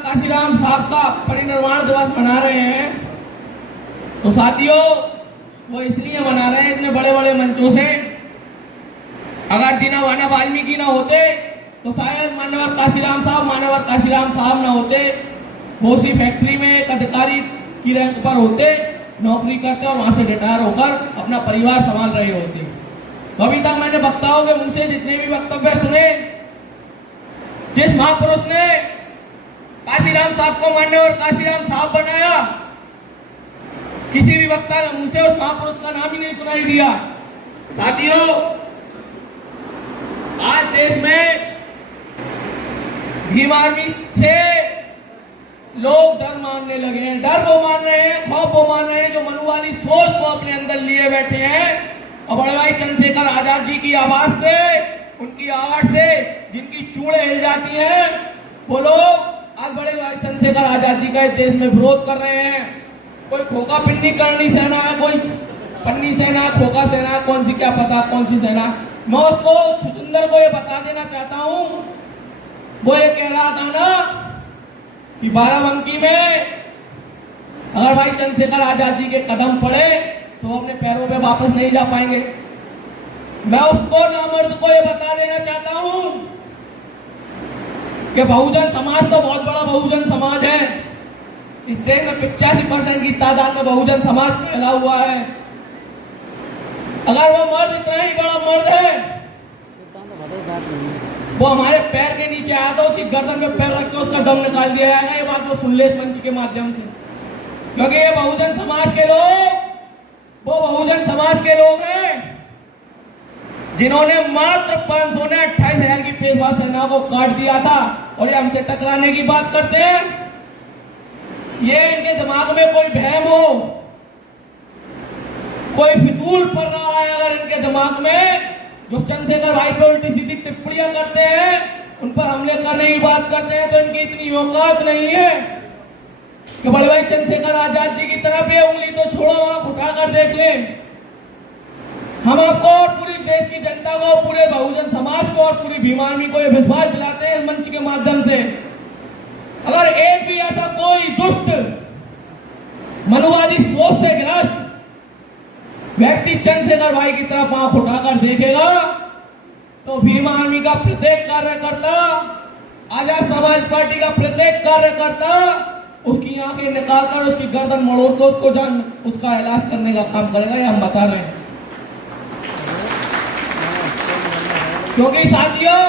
काशीराम साहब का परिनिर्वाण दिवस मना रहे हैं, तो साथियों वो इसलिए मना रहे हैं इतने बड़े बड़े मंचों से। अगर दीननारायण वाल्मीकि ना होते तो शायद मानवर काशीराम साहब ना होते, वो उसी फैक्ट्री में एक अधिकारी की रैंक पर होते, नौकरी करते और वहां से रिटायर होकर अपना परिवार संभाल रहे होते। तो अभी तक मैंने वक्ताओं के मुंह से जितने भी वक्तव्य सुने, जिस महापुरुष ने काशीराम साहब को मान्यवर काशीराम साहब बनाया, किसी भी वक्ता के मुंह से उस महापुरुष का नाम ही नहीं सुनाई दिया। साथियों, आज देश में भीम आर्मी से लोग डर मानने लगे हैं। डर वो मान रहे हैं, खौफ वो मान रहे हैं जो मनुवादी सोच को अपने अंदर लिए बैठे हैं। और बड़े भाई चंद्रशेखर आजाद जी की आवाज से, उनकी आहट से जिनकी चूड़ें हिल जाती हैं, वो लोग आज बड़े भाई चंद्रशेखर आजाद जी का इस देश में विरोध कर रहे हैं। कोई खोखा पिन्नी करनी सेना है, कोई पन्नी सेना, खोखा सेना, कौन सी क्या पता कौन सी सेना। मैं उसको छुचिंदर को ये बता देना चाहता हूं, वो ये कह रहा था ना कि बाराबंकी में अगर भाई चंद्रशेखर आजाद जी के कदम पड़े तो अपने पैरों पे वापस नहीं जा पाएंगे। मैं उसको नामर्द को ये बता देना चाहता हूं कि बहुजन समाज तो बहुत बड़ा बहुजन समाज है। इस देश में 85% की तादाद में बहुजन समाज फैला हुआ है। अगर वो मर्द इतना ही बड़ा मर्द है, वो हमारे पैर के नीचे आया था, उसकी गर्दन में पैर रख के उसका दम निकाल दिया है। ये बात वो सुन ले इस मंच के माध्यम से, क्योंकि ये बहुजन समाज के लोग, वो बहुजन समाज के लोग हैं जिन्होंने मात्र 528,000 की पेशवा सेना को काट दिया था। और ये हमसे टकराने की बात करते हैं। ये इनके दिमाग में कोई भ्रम हो, कोई फितूल पड़ रहा है अगर इनके दिमाग में, जो चंद्रशेखर भाई पे उल्टी सीधी टिप्पणियां करते हैं, उन पर हमले करने की बात करते हैं, तो इनकी इतनी औकात नहीं है कि बड़े भाई चंद्रशेखर आजाद जी की तरफ ये उंगली तो छोड़ो, आंख उठाकर देख लें। हम आपको और पूरी देश की जनता को, पूरे बहुजन समाज को और पूरी भीम आर्मी को ये विश्वास दिलाते हैं इस मंच के माध्यम से, अगर एक भी ऐसा कोई दुष्ट मनुवादी सोच से ग्रस्त व्यक्ति चंद्रशेखर भाई की तरफ आंख उठाकर देखेगा, तो भीम आर्मी का प्रत्येक कार्यकर्ता, आजाद समाज पार्टी का प्रत्येक कार्यकर्ता उसकी आंखें निकालकर उसकी गर्दन मरोड़कर उसका इलाज करने का काम करेगा। ये हम बता रहे हैं। क्योंकि साथियों,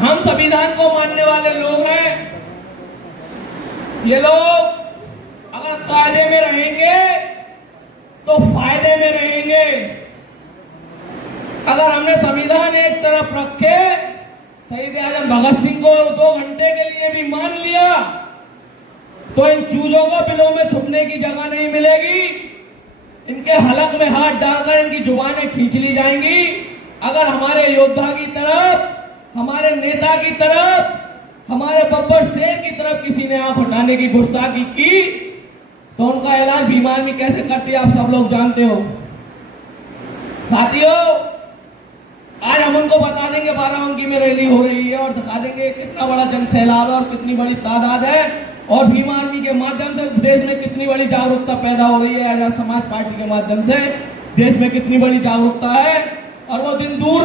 हम संविधान को मानने वाले लोग हैं। ये लोग अगर कायदे में रहेंगे तो फायदे में रहेंगे। अगर हमने संविधान एक तरफ रखे, शहीद आजम भगत सिंह को 2 घंटे के लिए भी मान लिया, तो इन चूजों को बिलों में छुपने की जगह नहीं मिलेगी। इनके हलक में हाथ डालकर इनकी जुबानें खींच ली जाएंगी। अगर हमारे योद्धा की तरफ, हमारे नेता की तरफ, हमारे बब्बर शेर की तरफ किसी ने आंख उठाने की गुस्ताखी की, तो उनका इलाज भीम आर्मी कैसे करती है आप सब लोग जानते हो। साथियों, आज हम उनको बता देंगे बाराबंकी में रैली हो रही है और दिखा देंगे कितना बड़ा जन सैलाब है और कितनी बड़ी तादाद है, और भीम आर्मी के माध्यम से देश में कितनी बड़ी जागरूकता पैदा हो रही है। आजाद समाज पार्टी के माध्यम से देश में कितनी बड़ी जागरूकता है। और वो दिन दूर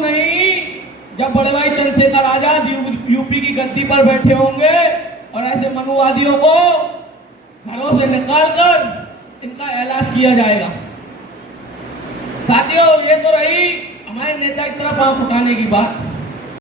नहीं जब बड़े भाई चंद्रशेखर आजाद यूपी की गद्दी पर बैठे होंगे और ऐसे मनुवादियों को घरों से निकालकर इनका इलाज किया जाएगा। साथियों, ये तो रही हमारे नेता की तरफ आंख उठाने की बात।